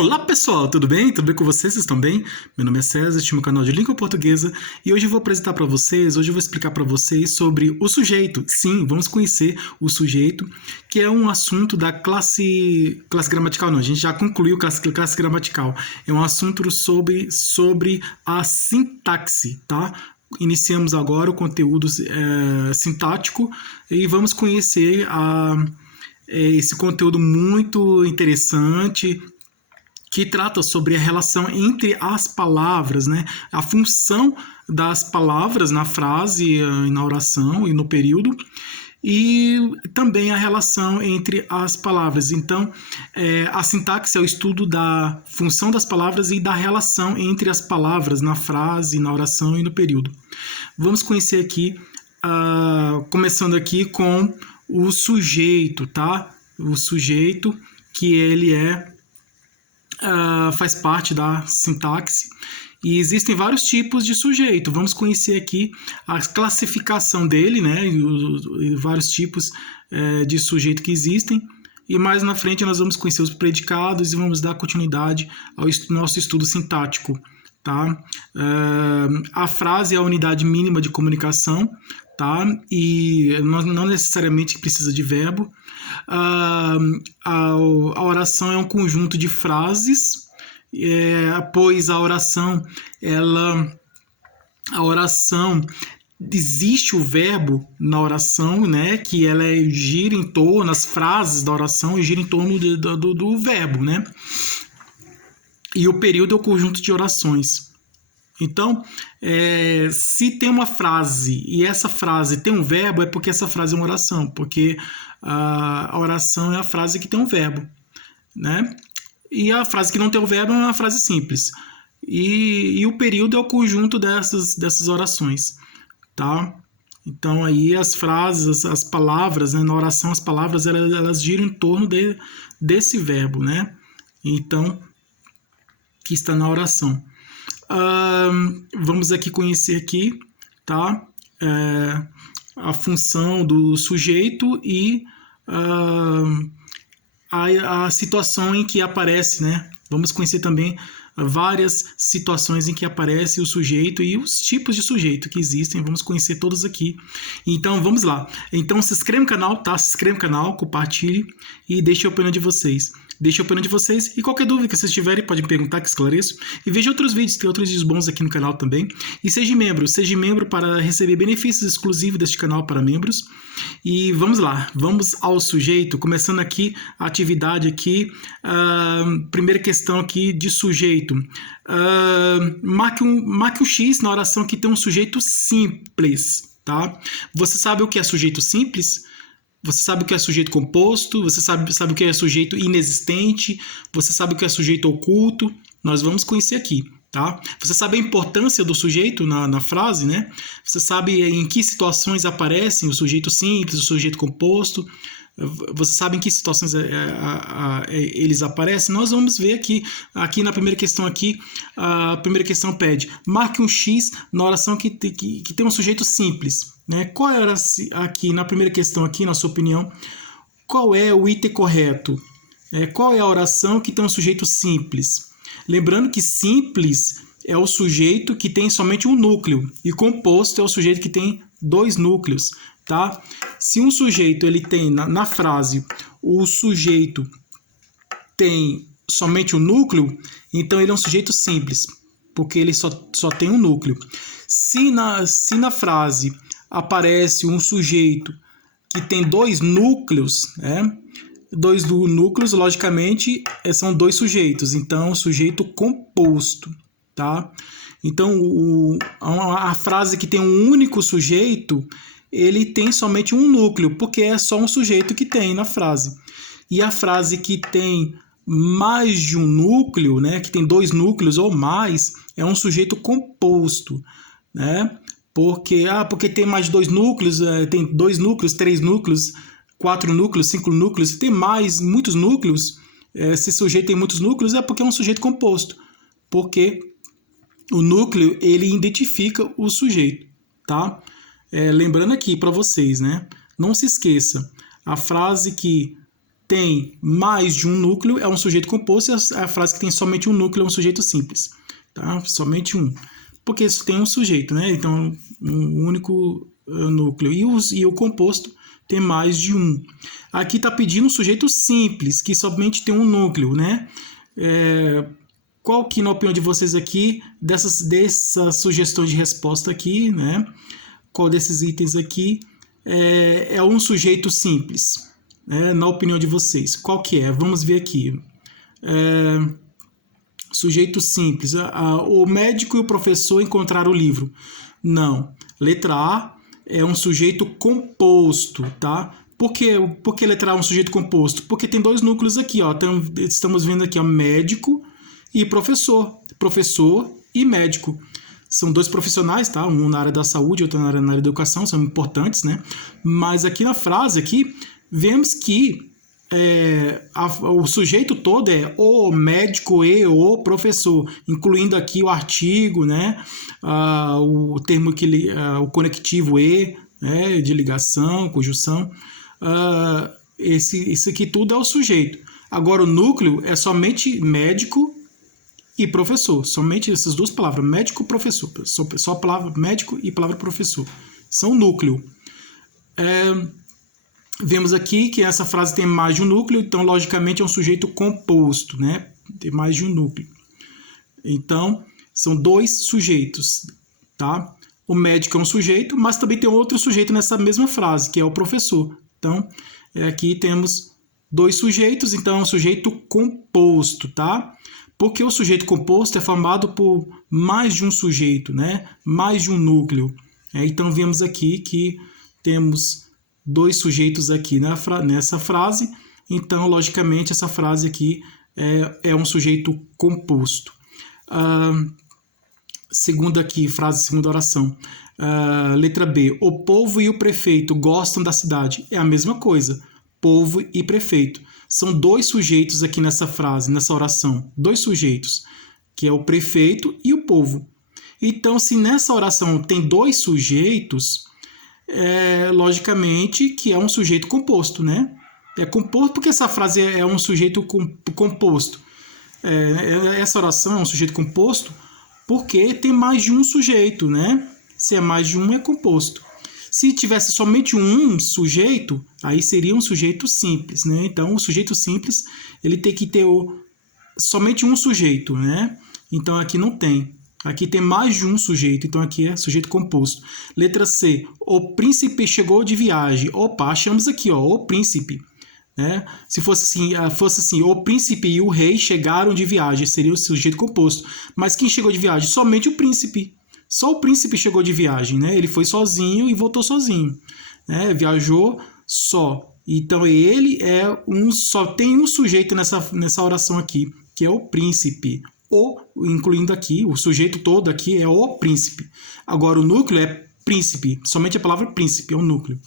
Olá pessoal, tudo bem? Tudo bem com vocês? Vocês estão bem? Meu nome é César, este é o meu canal de língua portuguesa e hoje eu vou apresentar para vocês, hoje eu vou explicar para vocês sobre o sujeito. Sim, vamos conhecer o sujeito, que é um assunto da classe gramatical, não, a gente já concluiu classe gramatical. É um assunto sobre a sintaxe, tá? Iniciamos agora o conteúdo sintático e vamos conhecer esse conteúdo muito interessante, que trata sobre a relação entre as palavras, né? A função das palavras na frase, na oração e no período, e também a relação entre as palavras. Então, a sintaxe é o estudo da função das palavras e da relação entre as palavras na frase, na oração e no período. Vamos conhecer aqui, começando aqui com o sujeito, tá? O sujeito, que ele faz parte da sintaxe, e existem vários tipos de sujeito. Vamos conhecer aqui a classificação dele, né, e vários tipos de sujeito que existem, e mais na frente nós vamos conhecer os predicados e vamos dar continuidade ao nosso estudo sintático, tá? A frase é a unidade mínima de comunicação, tá? E não necessariamente precisa de verbo. A oração é um conjunto de frases, pois a oração existe o verbo na oração, né? Que ela gira em torno, as frases da oração gira em torno do verbo, né? E o período é o conjunto de orações. Então, se tem uma frase e essa frase tem um verbo, é porque essa frase é uma oração, porque a oração é a frase que tem um verbo, né? E a frase que não tem um verbo é uma frase simples. E o período é o conjunto dessas orações, tá? Então, aí as frases, as palavras, né? Na oração, as palavras elas giram em torno desse verbo, né? Então, que está na oração. Vamos aqui conhecer aqui, tá? A função do sujeito e a situação em que aparece, né? Vamos conhecer também várias situações em que aparece o sujeito e os tipos de sujeito que existem. Vamos conhecer todos aqui. Então, vamos lá. Então, se inscreve no canal, tá? Se inscreve no canal, compartilhe e deixe a opinião de vocês. Deixe a opinião de vocês e qualquer dúvida que vocês tiverem, podem perguntar que esclareço. E veja outros vídeos, tem outros vídeos bons aqui no canal também. E seja membro para receber benefícios exclusivos deste canal para membros. E vamos lá, vamos ao sujeito, começando aqui a atividade aqui, primeira questão aqui de sujeito. Marque um X na oração que tem um sujeito simples, tá? Você sabe o que é sujeito simples? Você sabe o que é sujeito composto? Você sabe o que é sujeito inexistente? Você sabe o que é sujeito oculto? Nós vamos conhecer aqui, tá? Você sabe a importância do sujeito na frase, né? Você sabe em que situações aparecem o sujeito simples, o sujeito composto? Você sabe em que situações eles aparecem? Nós vamos ver aqui na primeira questão aqui, a primeira questão pede, marque um X na oração que tem um sujeito simples, né? Qual era aqui na primeira questão aqui, na sua opinião, qual é o item correto? Qual é a oração que tem um sujeito simples? Lembrando que simples é o sujeito que tem somente um núcleo e composto é o sujeito que tem dois núcleos, tá? Se um sujeito ele tem na frase o sujeito tem somente um núcleo, então ele é um sujeito simples, porque ele só tem um núcleo. Se na frase aparece um sujeito que tem dois núcleos, né? Dois núcleos, logicamente, são dois sujeitos, então sujeito composto, tá? Então a frase que tem um único sujeito, ele tem somente um núcleo, porque é só um sujeito que tem na frase. E a frase que tem mais de um núcleo, né, que tem dois núcleos ou mais, é um sujeito composto, né? Porque tem mais de dois núcleos, tem dois núcleos, três núcleos, 4 núcleos, 5 núcleos, tem muitos núcleos. Se o sujeito tem muitos núcleos, é porque é um sujeito composto, porque o núcleo ele identifica o sujeito, tá? Lembrando aqui para vocês, né? Não se esqueça, a frase que tem mais de um núcleo é um sujeito composto, e a frase que tem somente um núcleo é um sujeito simples. Tá? Somente um. Porque isso tem um sujeito, né? Então, um único núcleo. E o composto tem mais de um. Aqui está pedindo um sujeito simples, que somente tem um núcleo, né? Qual que, na opinião de vocês aqui, dessas sugestões de resposta aqui, né? Qual desses itens aqui é um sujeito simples? Na opinião de vocês, qual que é? Vamos ver aqui. Sujeito simples. O médico e o professor encontraram o livro. Não. Letra A é um sujeito composto, tá? Por que letra A é um sujeito composto? Porque tem dois núcleos aqui, ó. Então, estamos vendo aqui, ó, médico e professor. Professor e médico. São dois profissionais, tá? Um na área da saúde, outro na área da educação, são importantes, né? Mas aqui na frase, aqui, vemos que o sujeito todo é o médico e o professor, incluindo aqui o artigo, né? O termo o conectivo e, né? De ligação, conjunção. Isso aqui tudo é o sujeito. Agora o núcleo é somente médico e professor, somente essas duas palavras, médico e professor, só a palavra médico e a palavra professor, são núcleo. Vemos aqui que essa frase tem mais de um núcleo, então logicamente é um sujeito composto, né? Tem mais de um núcleo. Então, são dois sujeitos, tá? O médico é um sujeito, mas também tem outro sujeito nessa mesma frase, que é o professor. Então, aqui temos dois sujeitos, então é um sujeito composto, tá? Porque o sujeito composto é formado por mais de um sujeito, né? Mais de um núcleo. Então, vemos aqui que temos dois sujeitos aqui nessa frase. Então, logicamente, essa frase aqui é um sujeito composto. Segunda oração. Letra B. O povo e o prefeito gostam da cidade. É a mesma coisa. Povo e prefeito. São dois sujeitos aqui nessa frase, nessa oração. Dois sujeitos, que é o prefeito e o povo. Então, se nessa oração tem dois sujeitos, logicamente que é um sujeito composto, né? É composto porque essa frase é um sujeito composto. Essa oração é um sujeito composto porque tem mais de um sujeito, né? Se é mais de um, é composto. Se tivesse somente um sujeito, aí seria um sujeito simples, né? Então, o sujeito simples, ele tem que ter somente um sujeito, né? Então, aqui não tem. Aqui tem mais de um sujeito, então aqui é sujeito composto. Letra C. O príncipe chegou de viagem. Opa, achamos aqui, ó, o príncipe. Né? Se fosse assim, o príncipe e o rei chegaram de viagem, seria o sujeito composto. Mas quem chegou de viagem? Somente o príncipe. Só o príncipe chegou de viagem, né? Ele foi sozinho e voltou sozinho. Né? Viajou só. Então ele só tem um sujeito nessa oração aqui, que é o príncipe. Incluindo aqui, o sujeito todo aqui é o príncipe. Agora o núcleo é príncipe, somente a palavra príncipe é um núcleo.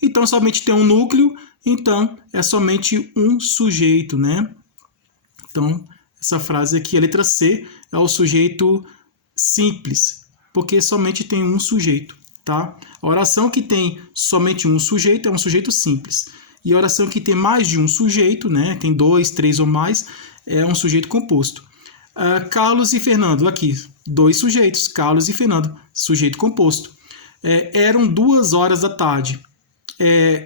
Então somente tem um núcleo, então é somente um sujeito, né? Então essa frase aqui, a letra C, é o sujeito simples, porque somente tem um sujeito, tá? A oração que tem somente um sujeito é um sujeito simples. E a oração que tem mais de um sujeito, né? Tem 2, 3 ou mais, é um sujeito composto. Carlos e Fernando, aqui, dois sujeitos, Carlos e Fernando, sujeito composto. Eram 2 horas da tarde.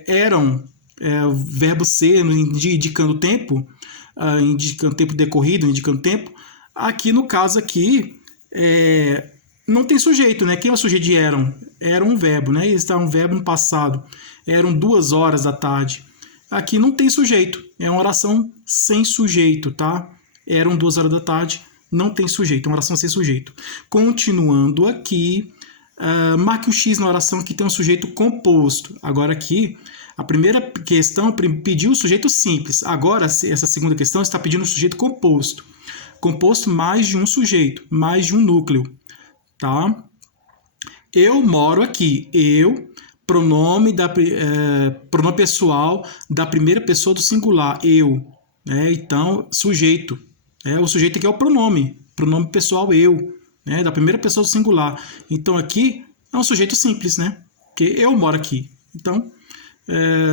Eram, o verbo ser, indicando tempo, indicando tempo decorrido, indicando tempo. Aqui, no caso aqui, não tem sujeito, né? Quem é o sujeito de eram? Era um verbo, né? Está um verbo no passado. Eram 2 horas da tarde. Aqui não tem sujeito, é uma oração sem sujeito, tá? Eram 2 horas da tarde, não tem sujeito, é uma oração sem sujeito. Continuando aqui, marque o X na oração que tem um sujeito composto. Agora aqui, a primeira questão pediu o sujeito simples. Agora, essa segunda questão está pedindo o sujeito composto. Composto mais de um sujeito, mais de um núcleo, tá? Eu moro aqui. Eu, pronome pessoal da primeira pessoa do singular. Eu. Então, sujeito. O sujeito aqui é o pronome pessoal eu, né, da primeira pessoa do singular. Então, aqui é um sujeito simples, né? Porque eu moro aqui. Então,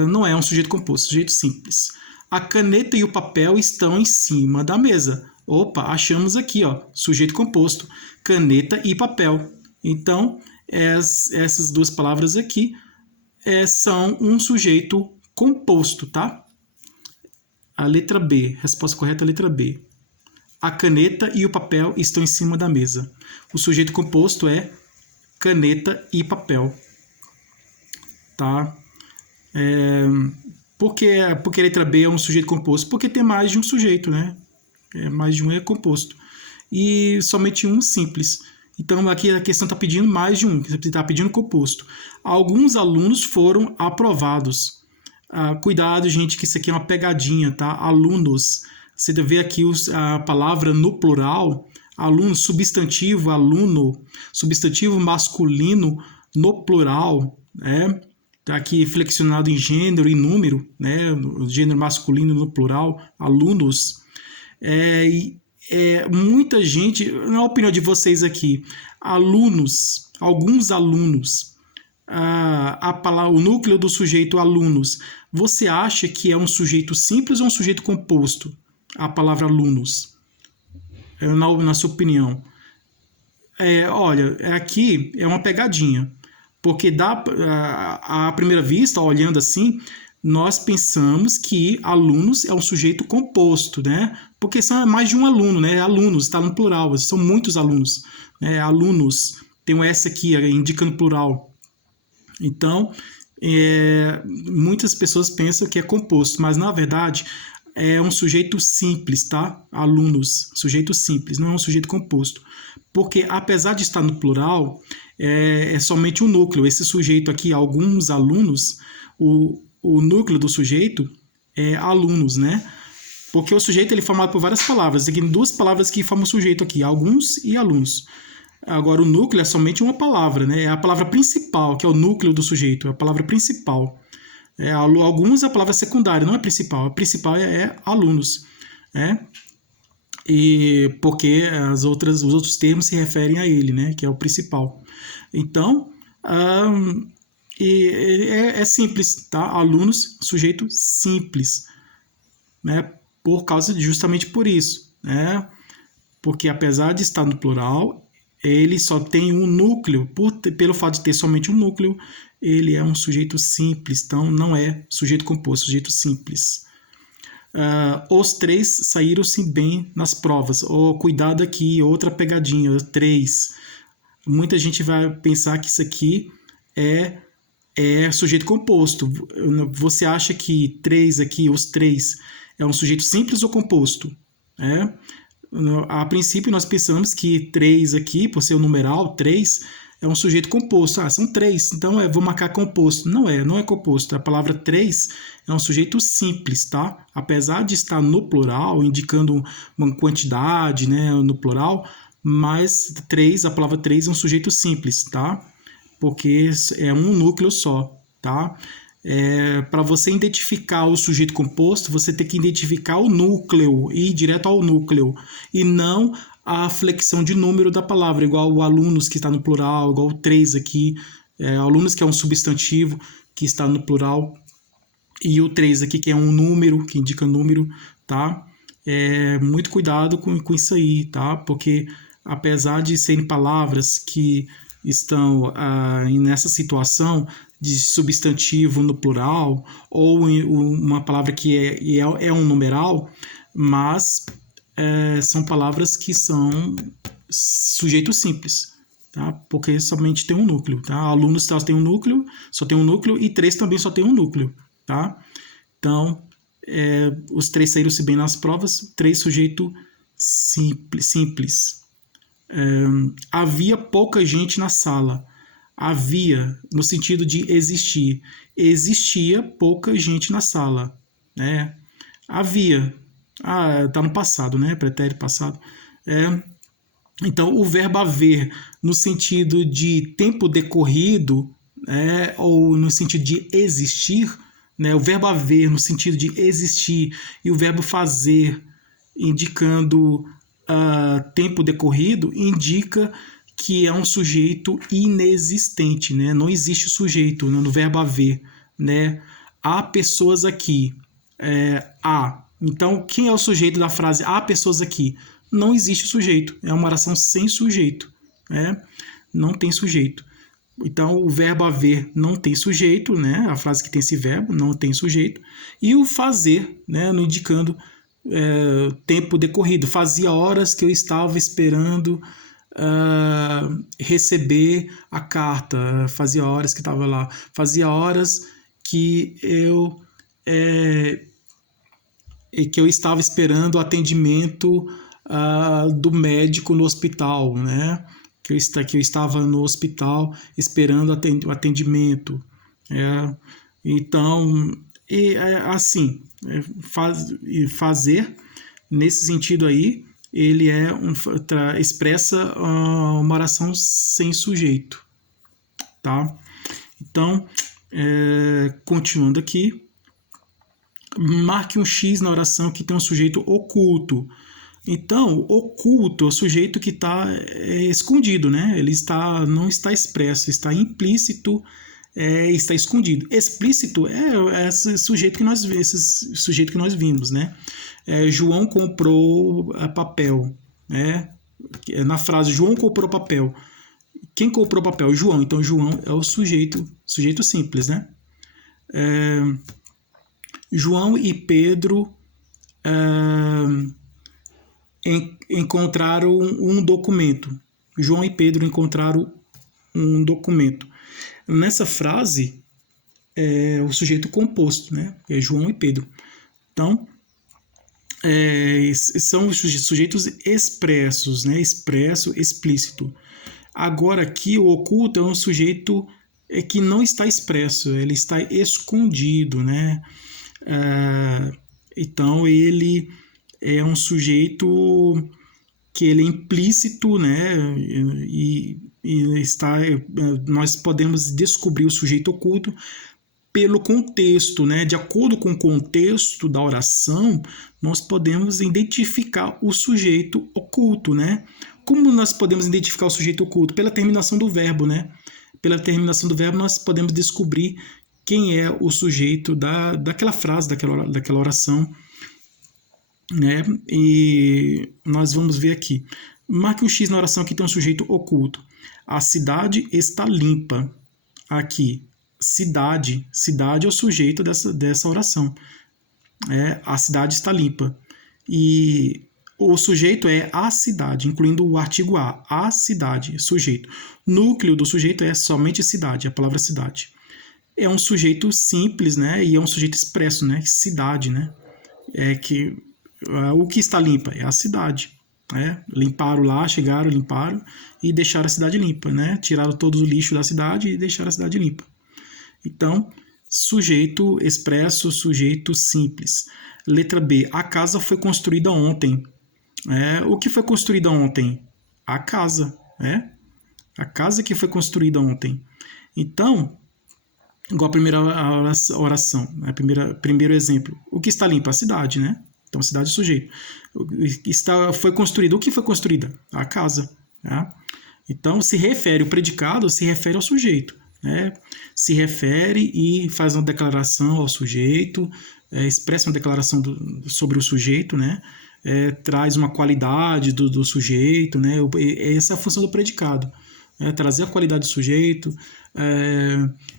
não é um sujeito composto, sujeito simples. A caneta e o papel estão em cima da mesa. Opa, achamos aqui, ó, sujeito composto, caneta e papel. Então, essas duas palavras aqui são um sujeito composto, tá? A letra B, resposta correta é a letra B. A caneta e o papel estão em cima da mesa. O sujeito composto é caneta e papel. Tá? Por que a letra B é um sujeito composto? Porque tem mais de um sujeito, né? Mais de um é composto. E somente um simples. Então, aqui a questão está pedindo mais de um, está pedindo composto. Alguns alunos foram aprovados. Cuidado, gente, que isso aqui é uma pegadinha, tá? Alunos. Você vê aqui a palavra no plural, aluno, substantivo, aluno, substantivo masculino no plural, né? Tá aqui flexionado em gênero e número, né? Gênero masculino no plural, alunos. Muita gente, na opinião de vocês aqui, alunos, alguns alunos, o núcleo do sujeito alunos, você acha que é um sujeito simples ou um sujeito composto? A palavra alunos, na sua opinião. Olha, aqui é uma pegadinha, porque à primeira vista, olhando assim, nós pensamos que alunos é um sujeito composto, né? Porque são mais de um aluno, né? Alunos, está no plural, são muitos alunos. Né? Alunos, tem um S aqui, indicando plural. Então, muitas pessoas pensam que é composto, mas na verdade é um sujeito simples, tá? Alunos, sujeito simples, não é um sujeito composto. Porque apesar de estar no plural, é somente um núcleo. Esse sujeito aqui, alguns alunos, o núcleo do sujeito é alunos, né? Porque o sujeito ele é formado por várias palavras. Tem duas palavras que formam o sujeito aqui, alguns e alunos. Agora, o núcleo é somente uma palavra, né? É a palavra principal, que é o núcleo do sujeito, é a palavra principal. Alguns é a palavra secundária, não é principal. A principal é alunos, né? E porque os outros termos se referem a ele, né? Que é o principal. Então, é simples, tá? Alunos, sujeito simples, né? Justamente por isso, né? Porque apesar de estar no plural, ele só tem um núcleo, pelo fato de ter somente um núcleo, ele é um sujeito simples, então não é sujeito composto, sujeito simples. Os três saíram-se bem nas provas. Cuidado aqui, outra pegadinha, 3. Muita gente vai pensar que isso aqui é sujeito composto. Você acha que 3 aqui, os 3, é um sujeito simples ou composto? A princípio, nós pensamos que 3 aqui, por ser o numeral, 3, é um sujeito composto. São 3, então vou marcar composto. Não é composto. A palavra 3 é um sujeito simples, tá? Apesar de estar no plural, indicando uma quantidade, né, no plural, mas a palavra 3 é um sujeito simples, tá? Porque é um núcleo só, tá? Para você identificar o sujeito composto, você tem que identificar o núcleo, ir direto ao núcleo, e não a flexão de número da palavra, igual o alunos, que está no plural, igual o 3 aqui, alunos, que é um substantivo, que está no plural, e o 3 aqui, que é um número, que indica número, tá? Muito cuidado com isso aí, tá? Porque apesar de serem palavras que estão nessa situação de substantivo no plural, ou uma palavra que é um numeral, mas são palavras que são sujeito simples, tá? Porque somente tem um núcleo, tá? Alunos só tem um núcleo, e 3 também só tem um núcleo, tá? Então, os 3 saíram-se bem nas provas, 3 sujeito simples. Havia pouca gente na sala. Havia, no sentido de existir. Existia pouca gente na sala, né? Havia. Tá no passado, né? Pretérito passado. Então, o verbo haver, no sentido de tempo decorrido, ou no sentido de existir, né? O verbo haver, no sentido de existir, e o verbo fazer, indicando tempo decorrido, indica que é um sujeito inexistente, né? Não existe o sujeito no verbo haver, né? Há pessoas aqui. há. Então, quem é o sujeito da frase há pessoas aqui? Não existe sujeito. É uma oração sem sujeito. Né? Não tem sujeito. Então, o verbo haver não tem sujeito, né? A frase que tem esse verbo não tem sujeito. E o fazer, né? No indicando tempo decorrido. Fazia horas que eu estava esperando receber a carta. Fazia horas que estava lá. Fazia horas que eu estava esperando o atendimento do médico no hospital, né? Que eu estava no hospital esperando o atendimento. Então, assim, fazer, nesse sentido aí, ele expressa uma oração sem sujeito. Tá? Então, continuando aqui, marque um X na oração que tem um sujeito oculto. Então, oculto é o sujeito que está escondido, né? Ele não está expresso, está implícito, está escondido. Explícito é esse sujeito que nós vimos, né? João comprou papel, né? Na frase, João comprou papel. Quem comprou papel? João. Então, João é o sujeito simples, né? João e Pedro encontraram um documento. João e Pedro encontraram um documento. Nessa frase, o sujeito composto, né? É João e Pedro. Então, são os sujeitos expressos, né? Expresso, explícito. Agora aqui, o oculto é um sujeito que não está expresso, ele está escondido, né? Então, ele é um sujeito que ele é implícito, né? Nós podemos descobrir o sujeito oculto pelo contexto, né? De acordo com o contexto da oração, nós podemos identificar o sujeito oculto, né? Como nós podemos identificar o sujeito oculto? Pela terminação do verbo, né? Pela terminação do verbo, nós podemos descobrir quem é o sujeito daquela frase, daquela oração, né? E nós vamos ver aqui. Marque um X na oração que tem um sujeito oculto. A cidade está limpa. Aqui, cidade é o sujeito dessa oração. A cidade está limpa. E o sujeito é a cidade, incluindo o artigo a cidade, sujeito. Núcleo do sujeito é somente cidade, a palavra cidade. É um sujeito simples, né? E é um sujeito expresso, né? Cidade, né? O que está limpa é a cidade. Limparam lá, chegaram, limparam e deixaram a cidade limpa, né? Tiraram todo o lixo da cidade e deixaram a cidade limpa. Então, sujeito expresso, sujeito simples. Letra B. A casa foi construída ontem. O que foi construída ontem? A casa, né? A casa que foi construída ontem. Então, igual a primeira oração, né? Primeiro exemplo. O que está limpo? A cidade, né? Então, cidade é sujeito. Foi construída. O que foi construída? A casa. Né? Então, o predicado se refere ao sujeito. Né? Se refere e faz uma declaração ao sujeito, expressa uma declaração sobre o sujeito, né? Traz uma qualidade do sujeito. Né? Essa é a função do predicado. Trazer a qualidade do sujeito,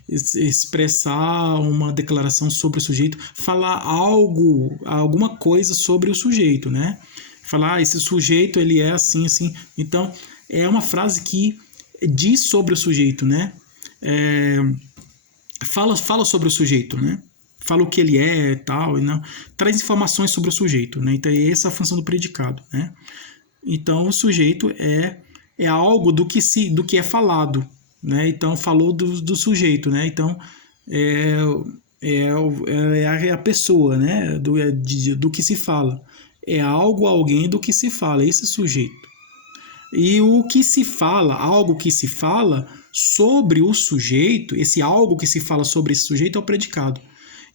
expressar uma declaração sobre o sujeito, falar alguma coisa sobre o sujeito, né? Falar, esse sujeito ele é assim, assim. Então, é uma frase que diz sobre o sujeito, né? Fala sobre o sujeito, né? Fala o que ele é, tal, e não. Traz informações sobre o sujeito, né? Então, essa é a função do predicado, né? Então, o sujeito é algo do que é falado, né? Então, falou do sujeito, né? Então, é a pessoa, né? Do que se fala. É algo, alguém do que se fala, esse sujeito. E o que se fala, algo que se fala sobre o sujeito, esse algo que se fala sobre esse sujeito é o predicado.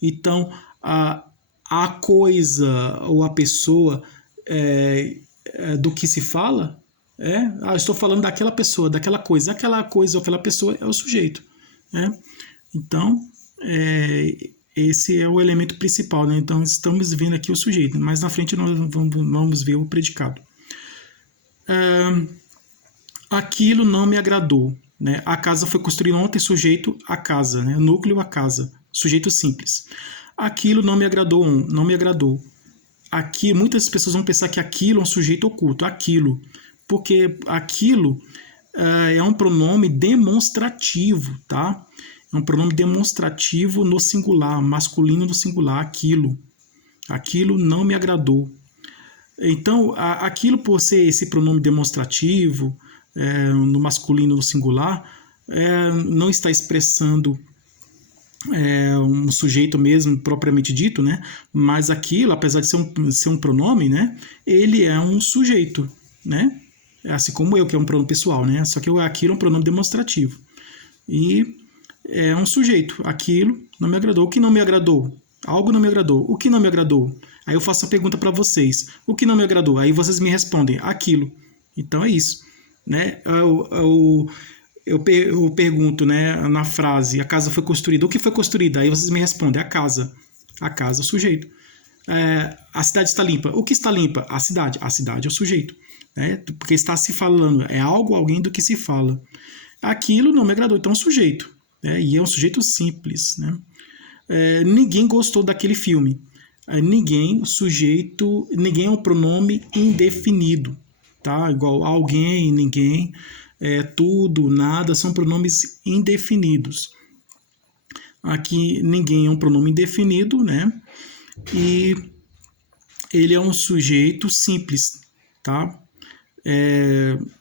Então, a coisa ou a pessoa do que se fala, estou falando daquela pessoa, daquela coisa ou aquela pessoa é o sujeito. Né? Então, esse é o elemento principal, né? Então estamos vendo aqui o sujeito, mas na frente nós vamos ver o predicado. Aquilo não me agradou, né? A casa foi construída ontem, sujeito a casa, né? Núcleo a casa, sujeito simples. Aquilo não me agradou, não me agradou. Aqui muitas pessoas vão pensar que aquilo é um sujeito oculto, aquilo, porque aquilo é um pronome demonstrativo, tá? É um pronome demonstrativo no singular, masculino no singular, aquilo. Aquilo não me agradou. Então, aquilo por ser esse pronome demonstrativo, no masculino no singular, não está expressando um sujeito mesmo propriamente dito, né? Mas aquilo, apesar de ser um pronome, né? Ele é um sujeito, né? Assim como eu, que é um pronome pessoal, né? Só que aquilo é um pronome demonstrativo. E é um sujeito. Aquilo não me agradou. O que não me agradou? Algo não me agradou. O que não me agradou? Aí eu faço a pergunta para vocês. O que não me agradou? Aí vocês me respondem. Aquilo. Então é isso, né? Eu pergunto, né, na frase, a casa foi construída. O que foi construída? Aí vocês me respondem, a casa. A casa, o sujeito. A cidade está limpa. O que está limpa? A cidade. A cidade é o sujeito. Né? Porque está se falando. É algo, alguém do que se fala. Aquilo não me agradou. Então é um sujeito. Né? E é um sujeito simples. Né? Ninguém gostou daquele filme. Ninguém, sujeito, ninguém é um pronome indefinido. Tá? Igual alguém, ninguém... tudo, nada, são pronomes indefinidos. Aqui ninguém é um pronome indefinido, né? E ele é um sujeito simples, tá?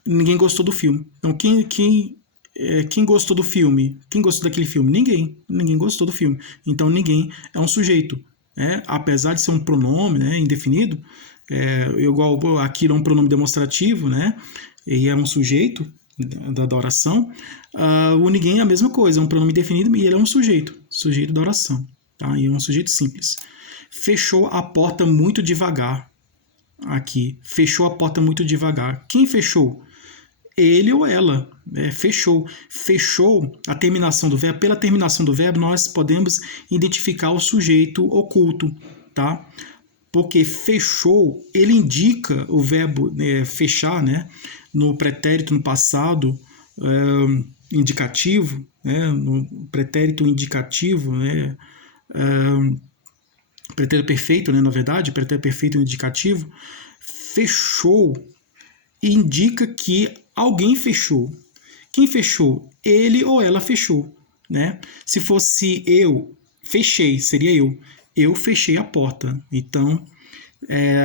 Ninguém gostou do filme. Então, quem gostou do filme? Quem gostou daquele filme? Ninguém gostou do filme. Então, ninguém é um sujeito. Apesar de ser um pronome, né, indefinido, igual aqui é um pronome demonstrativo, né? E é um sujeito da oração, o ninguém é a mesma coisa, é um pronome definido e ele é um sujeito da oração, tá? E é um sujeito simples. Fechou a porta muito devagar. Aqui, fechou a porta muito devagar. Quem fechou? Ele ou ela. Fechou. Fechou a terminação do verbo. Pela terminação do verbo, nós podemos identificar o sujeito oculto, tá? Porque fechou, ele indica o verbo fechar, né? No pretérito, no passado indicativo, né? No pretérito indicativo, né? Pretérito perfeito, né? Na verdade, pretérito perfeito indicativo, fechou indica que alguém fechou. Quem fechou? Ele ou ela fechou, né? Se fosse eu, fechei, seria eu. Eu fechei a porta. Então,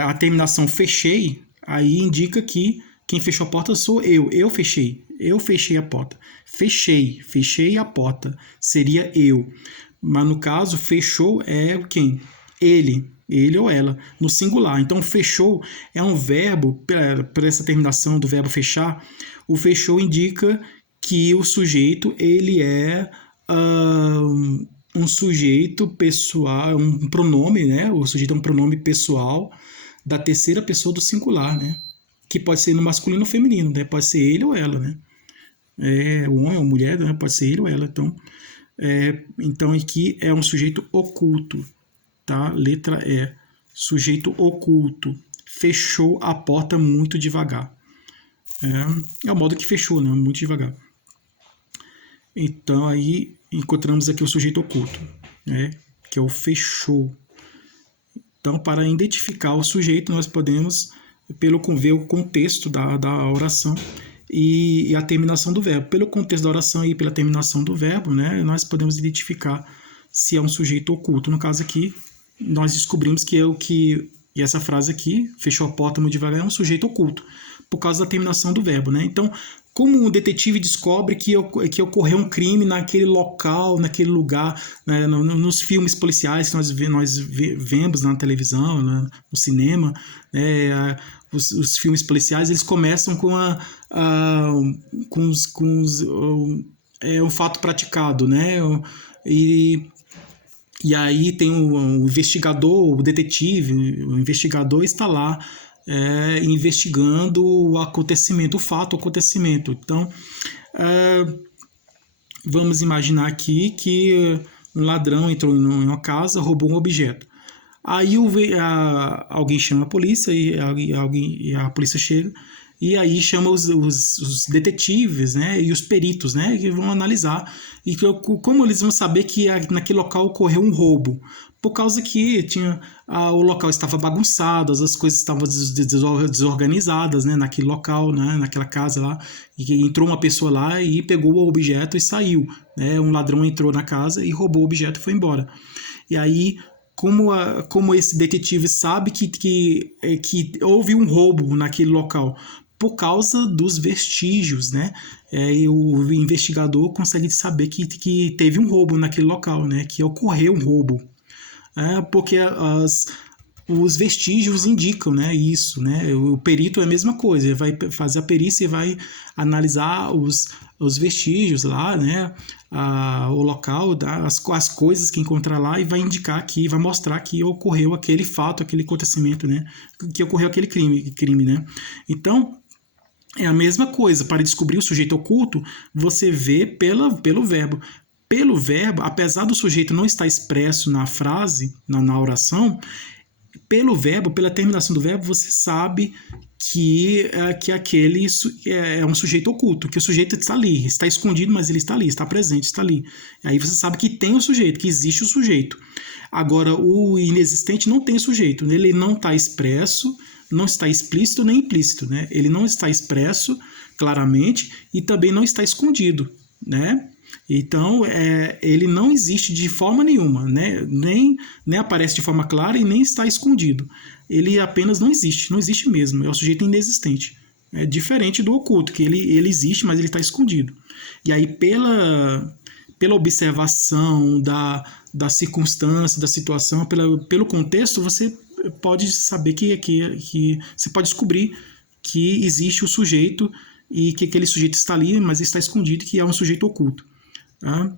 a terminação fechei, aí indica que quem fechou a porta sou eu. Eu fechei a porta. Fechei a porta. Seria eu. Mas no caso, fechou é quem? Ele ou ela, no singular. Então, fechou é um verbo, para essa terminação do verbo fechar, o fechou indica que o sujeito, ele é um sujeito pessoal, um pronome, né? O sujeito é um pronome pessoal da terceira pessoa do singular, né? Que pode ser no masculino ou feminino, né? Pode ser ele ou ela, né? O homem ou a mulher, né? Pode ser ele ou ela. Então aqui é um sujeito oculto, tá? Letra E. Sujeito oculto. Fechou a porta muito devagar. É o modo que fechou, né? Muito devagar. Então aí encontramos aqui o sujeito oculto, né? Que é o fechou. Então, para identificar o sujeito, nós podemos ver o contexto da oração e a terminação do verbo. Pelo contexto da oração e pela terminação do verbo, né, nós podemos identificar se é um sujeito oculto. No caso aqui, nós descobrimos que essa frase aqui, fechou a porta muito devagar, é um sujeito oculto, por causa da terminação do verbo, né? Então, como um detetive descobre que ocorreu um crime naquele local, naquele lugar, né, nos filmes policiais que nós vemos na televisão, né, no cinema, né, os filmes policiais, eles começam com um fato praticado, né? E aí tem o investigador, o detetive, o investigador está lá investigando o acontecimento, o acontecimento. Então, vamos imaginar aqui que um ladrão entrou em uma casa, roubou um objeto. Aí alguém chama a polícia e a polícia chega e aí chama os detetives, né, e os peritos, né, que vão analisar. E como eles vão saber que naquele local ocorreu um roubo? Por causa que o local estava bagunçado, as coisas estavam desorganizadas, né, naquele local, né, naquela casa lá, e entrou uma pessoa lá e pegou o objeto e saiu. Né, um ladrão entrou na casa e roubou o objeto e foi embora. E aí, como esse detetive sabe que houve um roubo naquele local? Por causa dos vestígios, né? E o investigador consegue saber que teve um roubo naquele local, né? Que ocorreu um roubo. Porque os vestígios indicam, né, isso, né? O perito é a mesma coisa, ele vai fazer a perícia e vai analisar os vestígios lá, né? O local, as coisas que encontrar lá e vai indicar aqui, vai mostrar que ocorreu aquele fato, aquele acontecimento, né? Que ocorreu aquele crime, né? Então, é a mesma coisa, para descobrir o sujeito oculto, você vê pelo verbo. Pelo verbo, apesar do sujeito não estar expresso na frase, na oração, pelo verbo, pela terminação do verbo, você sabe que aquele é um sujeito oculto, que o sujeito está ali, está escondido, mas ele está ali, está presente, está ali. Aí você sabe que tem o sujeito, que existe o sujeito. Agora, o inexistente não tem sujeito, ele não está expresso, não está explícito nem implícito, né? Ele não está expresso claramente e também não está escondido, né? Então, ele não existe de forma nenhuma, né? Nem aparece de forma clara e nem está escondido. Ele apenas não existe mesmo, é o sujeito inexistente. É diferente do oculto, que ele existe, mas ele está escondido. E aí, pela observação da circunstância, da situação, pelo contexto, você pode saber que você pode descobrir que existe o sujeito e que aquele sujeito está ali, mas está escondido, que é um sujeito oculto. Tá?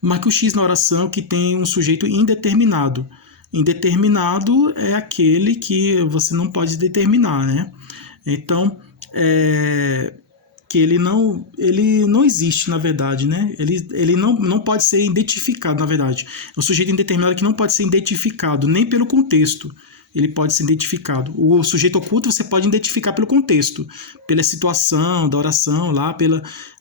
Marque o X na oração que tem um sujeito indeterminado. Indeterminado é aquele que você não pode determinar, né? Então, que ele não existe, na verdade, né? Ele não pode ser identificado, na verdade. É um sujeito indeterminado que não pode ser identificado, nem pelo contexto. Ele pode ser identificado. O sujeito oculto você pode identificar pelo contexto, pela situação da oração, lá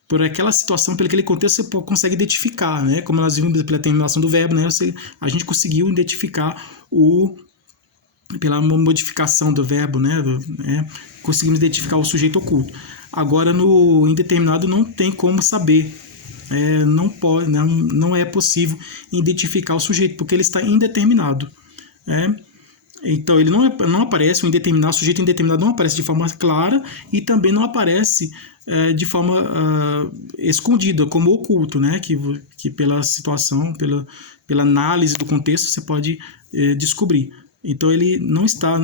por aquela situação, pelo aquele contexto, você consegue identificar, né? Como nós vimos pela terminação do verbo, né? A gente conseguiu identificar pela modificação do verbo, né? Conseguimos identificar o sujeito oculto. Agora, no indeterminado, não tem como saber. Não é possível identificar o sujeito, porque ele está indeterminado. Então, ele não aparece, o sujeito indeterminado não aparece de forma clara e também não aparece de forma escondida, como oculto, né? Que pela situação, pela análise do contexto, você pode descobrir. Então, ele não está...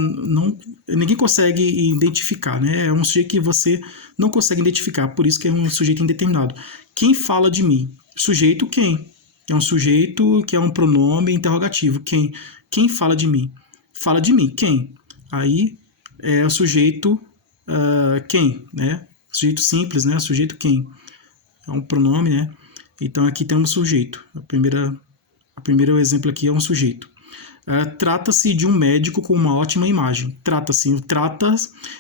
ninguém consegue identificar, né? É um sujeito que você não consegue identificar, por isso que é um sujeito indeterminado. Quem fala de mim? Sujeito quem? É um sujeito que é um pronome interrogativo. Quem fala de mim? Fala de mim, quem? Aí é o sujeito quem, né? Sujeito simples, né? Sujeito quem? É um pronome, né? Então aqui tem um sujeito. O primeiro exemplo aqui é um sujeito. Trata-se de um médico com uma ótima imagem. Trata-se,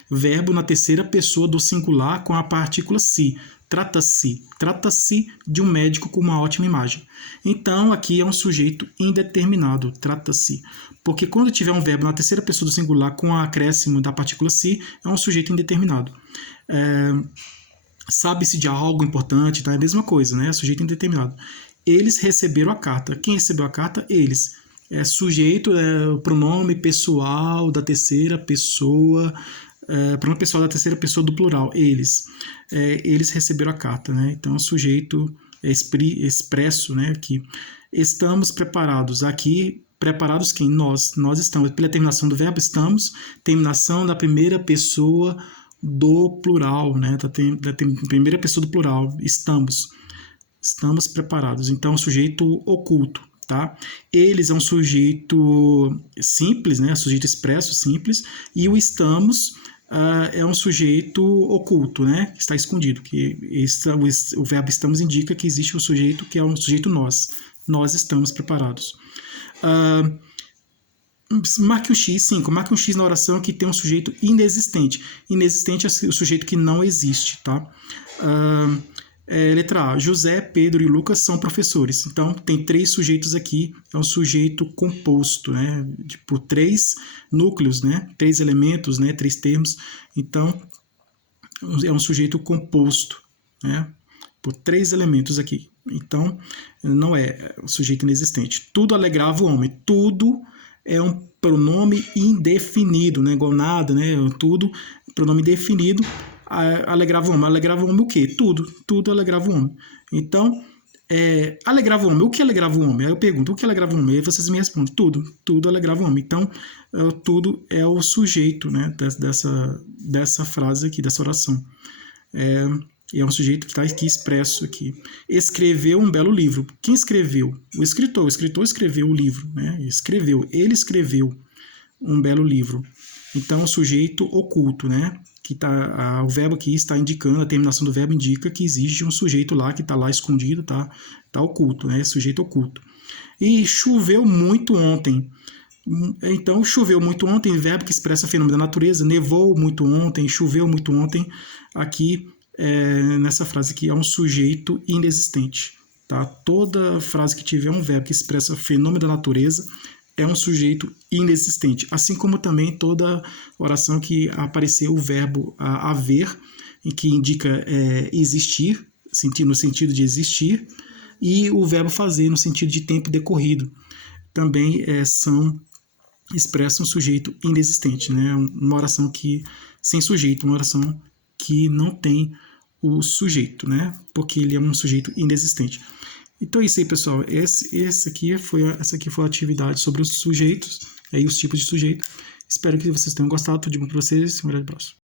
verbo na terceira pessoa do singular com a partícula se. Trata-se de um médico com uma ótima imagem. Então, aqui é um sujeito indeterminado, trata-se. Porque quando tiver um verbo na terceira pessoa do singular com o acréscimo da partícula se, é um sujeito indeterminado. Sabe-se de algo importante, tá? É a mesma coisa, né? Sujeito indeterminado. Eles receberam a carta. Quem recebeu a carta? Eles. Sujeito é o pronome pessoal da terceira pessoa... pronome pessoal da terceira pessoa do plural, eles. Eles receberam a carta, né? Então, o sujeito expresso, né? Que estamos preparados. Aqui, preparados quem? Nós estamos. Pela terminação do verbo, estamos. Terminação da primeira pessoa do plural, né? Da primeira pessoa do plural, estamos. Estamos preparados. Então, sujeito oculto. Tá? Eles é um sujeito simples, né? Sujeito expresso, simples, e o estamos é um sujeito oculto, né? Está escondido, que o verbo estamos indica que existe um sujeito que é um sujeito nós, nós estamos preparados. Marque um X, 5. Marque um X na oração que tem um sujeito inexistente. Inexistente é o sujeito que não existe, tá? Letra A. José, Pedro e Lucas são professores. Então, tem 3 sujeitos aqui. É um sujeito composto, né? Por 3 núcleos, né? 3 elementos, né? 3 termos. Então, é um sujeito composto, né? Por 3 elementos aqui. Então, não é um sujeito inexistente. Tudo alegrava o homem. Tudo é um pronome indefinido, né? Igual nada, né? Tudo, pronome definido, alegrava o homem. Alegrava o homem o quê? Tudo alegrava o homem. Então, alegrava o homem. O que alegrava o homem? Aí eu pergunto, o que alegrava o homem? Aí vocês me respondem, tudo alegrava o homem. Então, tudo é o sujeito, né? Dessa frase aqui, dessa oração. É um sujeito que está aqui expresso aqui. Escreveu um belo livro. Quem escreveu? O escritor. O escritor escreveu o livro, né? Ele escreveu um belo livro. Então, o sujeito oculto, né? O verbo aqui está indicando, a terminação do verbo indica que existe um sujeito lá que está lá escondido, tá oculto, né? Sujeito oculto. E choveu muito ontem. Então, choveu muito ontem, verbo que expressa fenômeno da natureza. Nevou muito ontem, choveu muito ontem. Aqui, nessa frase aqui, é um sujeito inexistente. Tá? Toda frase que tiver um verbo que expressa fenômeno da natureza é um sujeito inexistente. Assim como também toda oração que aparecer o verbo haver, em que indica existir, no sentido de existir, e o verbo fazer, no sentido de tempo decorrido. Também expressam um sujeito inexistente. Né? Uma oração sem sujeito, uma oração que não tem o sujeito, né? Porque ele é um sujeito inexistente. Então é isso aí, pessoal. Essa aqui foi a atividade sobre os sujeitos, aí os tipos de sujeito. Espero que vocês tenham gostado. Tudo de bom para vocês. Um grande abraço.